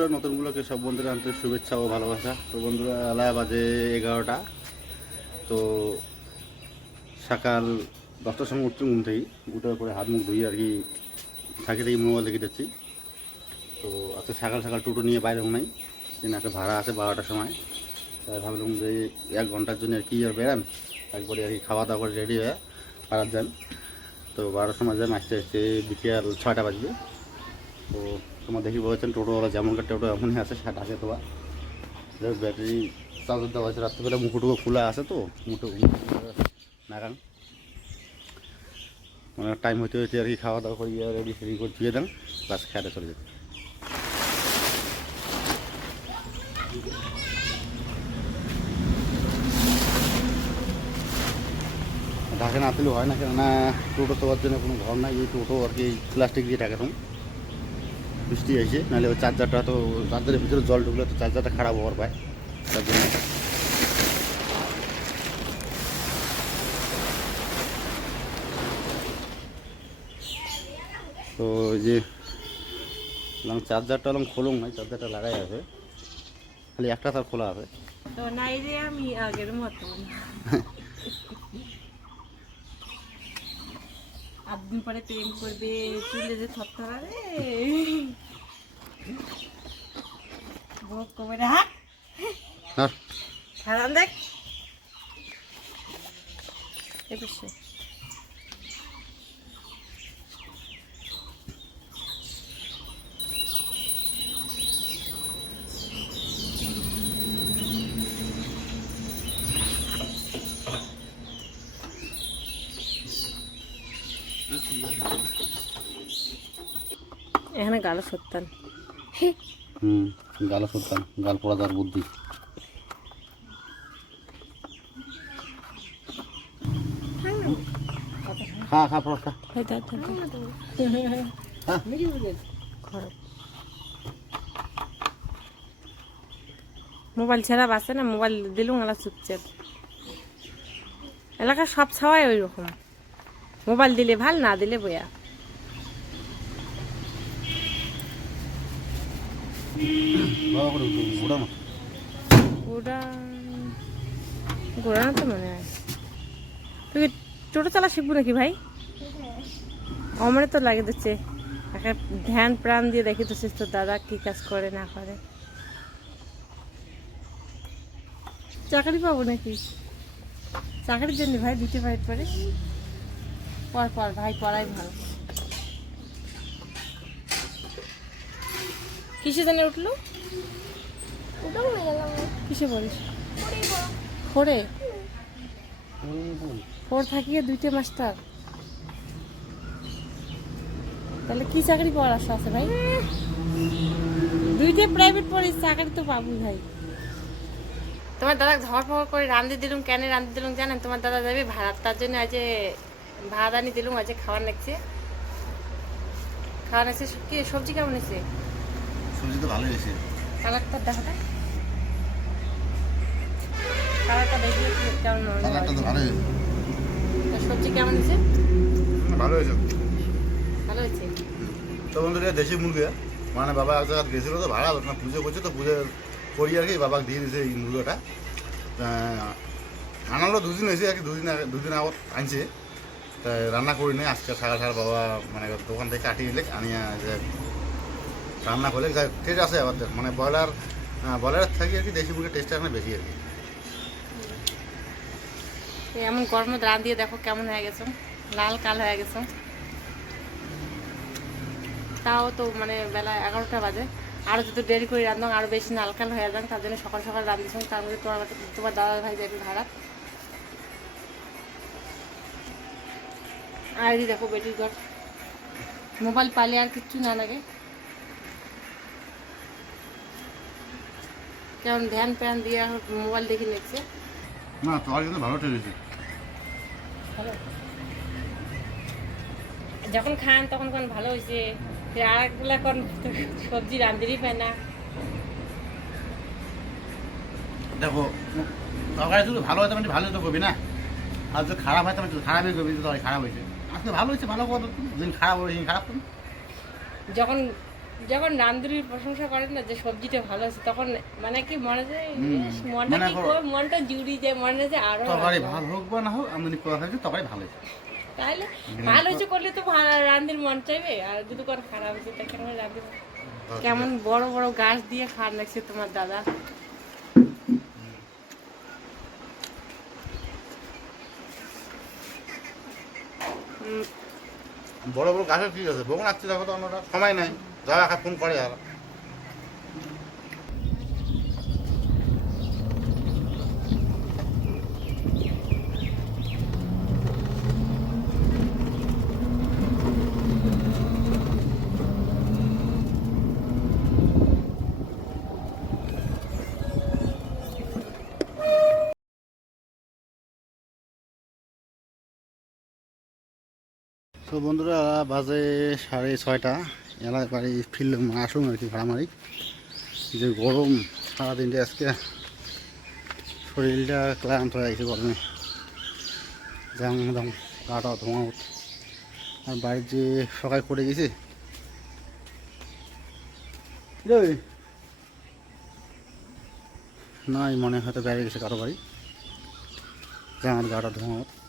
বন্ধুরা নতুন সব বন্ধুরা আন্তরিক শুভেচ্ছা ও ভালোবাসা। তো বন্ধুরা এলা বাজে এগারোটা। তো সকাল দশটার সময় উঠছি ঘুম থেকে উঠার পরে হাত মুখ ধুই আর কি থাকি থেকে মোবাইল দেখে যাচ্ছি। তো আজকে সকাল সকাল টোটো নিয়ে বাইরে নাই। কিন্তু একটা ভাড়া আছে বারোটার সময়। তাই ভাবলাম যে এক ঘণ্টার জন্য আর কি আর বেরান একবারে আর কি খাওয়া দাওয়া করে রেডি হয়ে পাড়ার যান। তো বারোটার সময় যান আসতে আসতে বিকেল ছয়টা বাজবে। তো তোমার দেখি বলেছেন টোটোওয়ালা যেমনকার টোটো এমনই আছে, সেটা আছে যাই ব্যাটারি চার্জার দেওয়া আছে রাত্রিবেলা, মুখোটুকু খোলা আছে তো মুঠো নাগান। মানে টাইম হইতে হইতে আর কি খাওয়া দাওয়া করে রেডি ফেডি করে ধুয়ে দেন বাস খেতে চলে যেতে। ঢাকা না তুলে হয় না কেননা টোটো তোলার জন্য কোনো ঘর নাই, এই টোটো আর কি প্লাস্টিক দিয়ে ঢাকা থাকুন। বৃষ্টি আসে নাহলে ওই চার্জারটা তো চার্জারের ভিতরে জল ঢুকলে তো চার্জারটা খারাপ হওয়ার পায় তার জন্য। তো যে চার্জারটা হলাম খোলুম নাই চার্জারটা লাগাই আছে। খালি একটা তার খোলা আছে। তো নাই রে আমি আগের মতন। আট দিন পরে প্রেম করবে চুলে যে থরথরা রে। বক কবে রে হাট আর খারাপ দেখ একুশে এখানে গালো সত্যান হুম গাল সরতাম গাল পড়া তার বুদ্ধি। খা খা পড়া খা। মোবাইল ছাড়া বাঁচে না মোবাইল দিলুম এলা চুপচাপ। এলাকার সব ছাওয়াই ওই রকম। মোবাইল দিলে ভালো না দিলে বয়া বাবা করে ঘোড়া না ওরা ঘোরা না তো মনে হয়। তুই টোটো চালা শিখব নাকি ভাই? আমারে তো লাগে দিচ্ছে। একটা ধ্যান প্রাণ দিয়ে দেখি তো তোর দাদা কি কাজ করে না করে। চাকরি পাবো নাকি? চাকরির জন্য ভাই দিতে পারি পরে। পর পর ভাই, পড়াই ভালো। কিসে জানে উঠল? কিসে বলিস ফোরে? ফোর থাকিয়ে দুইটা মাস্টার। তাহলে কি চাকরি পাওয়ার আশা আছে ভাই? দুইটা প্রাইভেট পড়িস চাকরি তো পাবো ভাই। তোমার দাদা ঝড় ফড় করে রান্ধি দিলুম কেন রান্ধি দিলুম জানেন? তোমার দাদা যাবে ভাড়া তার জন্য আজ ভাত আনি দিলুম আজ খাওয়ার নাকছে খাওয়া নাকছে কি সবজি কেমন হয়েছে সবজি তো ভালোই হয়েছে। কালারটা দেখাটা কালারটা দেখলে কেমন কালারটা তো ভালোই হয়েছে। তো সবজি কেমন হয়েছে? ভালো হয়েছে। ভালো হয়েছে? তো বন্ধুরা দেশি মুরগি মানে বাবা এক জায়গায় গেছিল তো ভাড়া আপনার পুজো করছে তো পুজো করি আর কি বাবাকে দিয়ে দিয়েছে এই মুরগিটা। আনালো দুদিন হয়েছে আর কি দুদিন আগে দুদিন আগত আনছে। রান্না করি নি আজকে সারা সারা বাবা মানে দোকান থেকে কাটিয়ে এলে আনিয়া রান্না করলে টেস্ট আছে আবার মানে ব্রয়লার ব্রয়লার থাকি আর কি দেশি মুরগির টেস্টটা এখানে বেশি আর কি। এমন গরমে রান দিয়ে দেখো কেমন হয়ে গেছে, লাল কাল হয়ে গেছে। তাও তো মানে বেলা এগারোটা বাজে আরও যদি দেরি করে রান্ধতাম আরও বেশি লাল কাল হয়ে যান তার জন্য সকাল সকাল রান্ধিছিলাম তার মধ্যে তোমার তোমার দাদা ভাই যাবে ভাড়া। আর দেখো বেটির ঘর। মোবাইল পালে আর কিচ্ছু না লাগে। যেমন ধ্যান প্যান দিয়ে মোবাইল দেখে নিচ্ছে। না তোমার কিন্তু ভালো হয়েছে যখন খান তখন কোন ভালো হয়েছে ফের আর একগুলা কোন সবজি রাঁধতেই পায় না। দেখো তরকারি শুধু ভালো হয়তো মানে ভালো তো করবি না। আর যদি খারাপ হয় তাহলে খারাপই করবি তো তরকারি খারাপ হয়েছে আজকে ভালো হয়েছে ভালো কথা যেদিন খারাপ হবে সেদিন খারাপ যখন যখন রান্ধুরির প্রশংসা করেন না যে সবজিটা ভালো আছে তখন মানে কি মনে যায় মনটা মনে কি মনটা জুড়ি যায় মনে যায় আরও তরকারি। ভালো। হোক বা না হোক আমদানি করা হয়েছে তরকারি ভালো হয়েছে তাহলে ভালো হয়েছে করলে তো ভালো মন চাইবে আর যদি কোনো খারাপ হয়েছে তা কেন রাঁধবে কেমন বড় বড় গাছ দিয়ে খাওয়ার লাগছে তোমার দাদা? বড় বড় গাছের ঠিক আছে? বগুন আসছে দেখো তো অন্যটা সময় নাই। যাওয়া একা ফোন করে আর তো বন্ধুরা বাজে সাড়ে ছয়টা। এলাকায় বাড়ি মানে আসলাম আর কি ভাড়ামারি যে গরম সারাদিনটা আজকে শরীরটা ক্লান্ত হয়ে গেছে গরমে। যেমন একদম গাটা ধোঁয়া উঠছে। আর বাড়ির যে সকাল করে গেছে। নাই মনে হয়তো বেড়ে গেছে কারও বাড়ি। যে গাটা ধোঁয়া উঠছে।